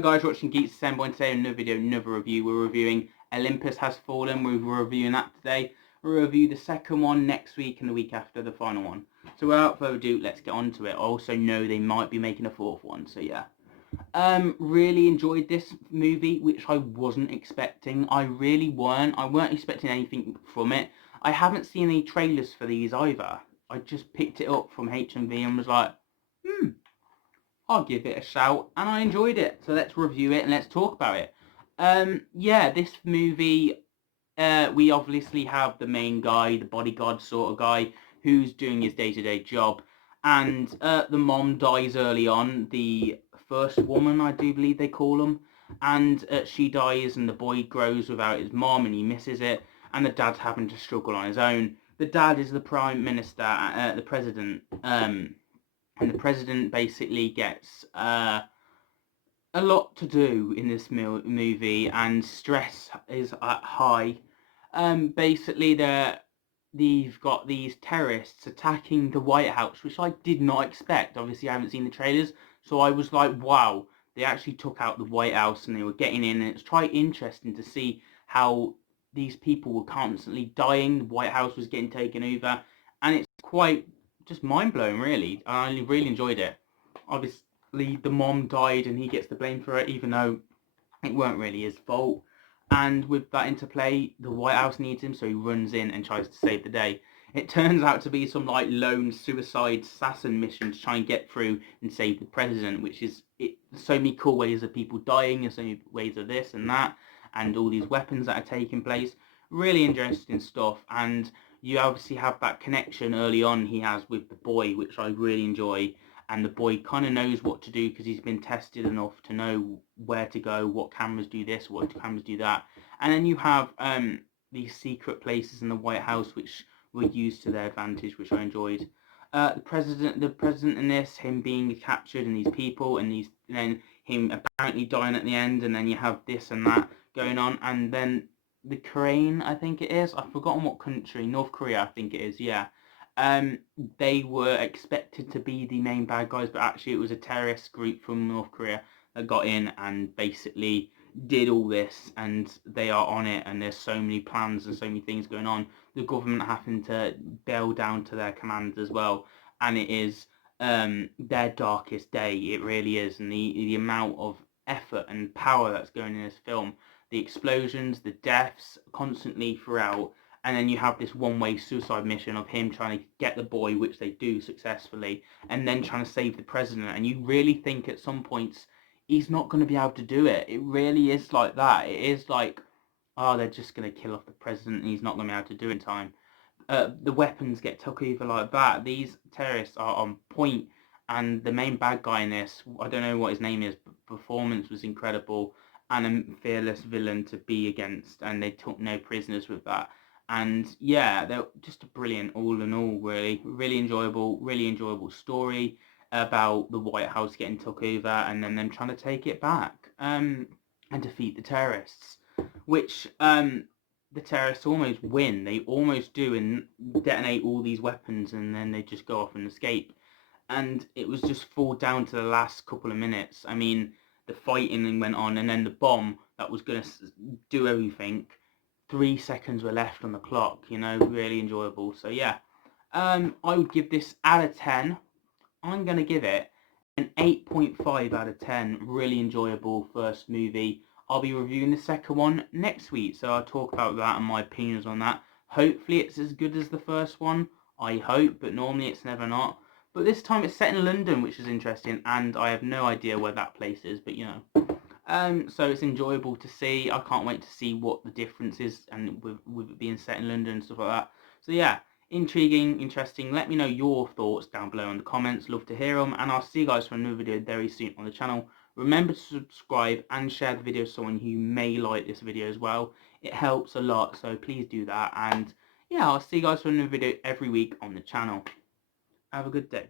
guys, watching Geeks Assemble, and today another video, another review. We're reviewing Olympus Has Fallen. We're reviewing that today. We'll review the second one next week and the week after, the final one. So without further ado, let's get on to it. I also know they might be making a fourth one, so yeah. Really enjoyed this movie, which I wasn't expecting. I weren't expecting anything from it. I haven't seen any trailers for these either. I just picked it up from HMV and was like, I'll give it a shout, and I enjoyed it. So let's review it and let's talk about it. Yeah, this movie, we obviously have the main guy, the bodyguard sort of guy, who's doing his day-to-day job. And the mom dies early on, the first woman, I do believe they call them. And she dies, and the boy grows without his mom, and he misses it. And the dad's having to struggle on his own. The dad is the prime minister, the president. And the president basically gets a lot to do in this movie, and stress is at high. Basically, they've got these terrorists attacking the White House, which I did not expect. Obviously, I haven't seen the trailers, so I was like, wow, they actually took out the White House and they were getting in, and it's quite interesting to see how these people were constantly dying. The White House was getting taken over, and it's quite just mind-blowing, really. I really enjoyed it. Obviously, the mom died and he gets the blame for it, even though it weren't really his fault. And with that interplay, the White House needs him, so he runs in and tries to save the day. It turns out to be some like lone suicide assassin mission to try and get through and save the president, which is so many cool ways of people dying, and so many ways of this and that, and all these weapons that are taking place. Really interesting stuff. And you obviously have that connection early on he has with the boy, which I really enjoy. And the boy kind of knows what to do because he's been tested enough to know where to go, what cameras do this, what cameras do that. And then you have these secret places in the White House which were used to their advantage, which I enjoyed. The president in this, him being captured, and these people, and then him apparently dying at the end, and then you have this and that going on, and then the Korean, I think it is. I've forgotten what country. North Korea, I think it is. Yeah. They were expected to be the main bad guys, but actually it was a terrorist group from North Korea that got in and basically did all this, and they are on it, and there's so many plans and so many things going on. The government having to bail down to their command as well, and it is their darkest day. It really is, and the amount of effort and power that's going in this film, the explosions, the deaths constantly throughout. And then you have this one-way suicide mission of him trying to get the boy, which they do successfully, and then trying to save the president. And you really think at some points he's not going to be able to do it. It really is like that. It is like, oh, they're just going to kill off the president and he's not going to be able to do it in time. The weapons get took over like that. These terrorists are on point, and the main bad guy in this, I don't know what his name is, but performance was incredible, and a fearless villain to be against, and they took no prisoners with that. And yeah, they're just a brilliant, all in all, really enjoyable story about the White House getting took over and then them trying to take it back and defeat the terrorists, which the terrorists almost win. They almost do, and detonate all these weapons, and then they just go off and escape. And it was just fall down to the last couple of minutes. I mean, the fighting went on, and then the bomb that was going to do everything, 3 seconds were left on the clock, really enjoyable. So yeah, I would give this out of 10. I'm going to give it an 8.5 out of 10. Really enjoyable first movie. I'll be reviewing the second one next week, so I'll talk about that and my opinions on that. Hopefully it's as good as the first one. I hope, but normally it's never not. But this time it's set in London, which is interesting, and I have no idea where that place is, but so it's enjoyable to see. I can't wait to see what the difference is, and with it being set in London and stuff like that. So yeah, intriguing, interesting. Let me know your thoughts down below in the comments. Love to hear them, and I'll see you guys for another video very soon on the channel. Remember to subscribe and share the video with someone who may like this video as well. It helps a lot, so please do that. And yeah, I'll see you guys for another video every week on the channel. Have a good day.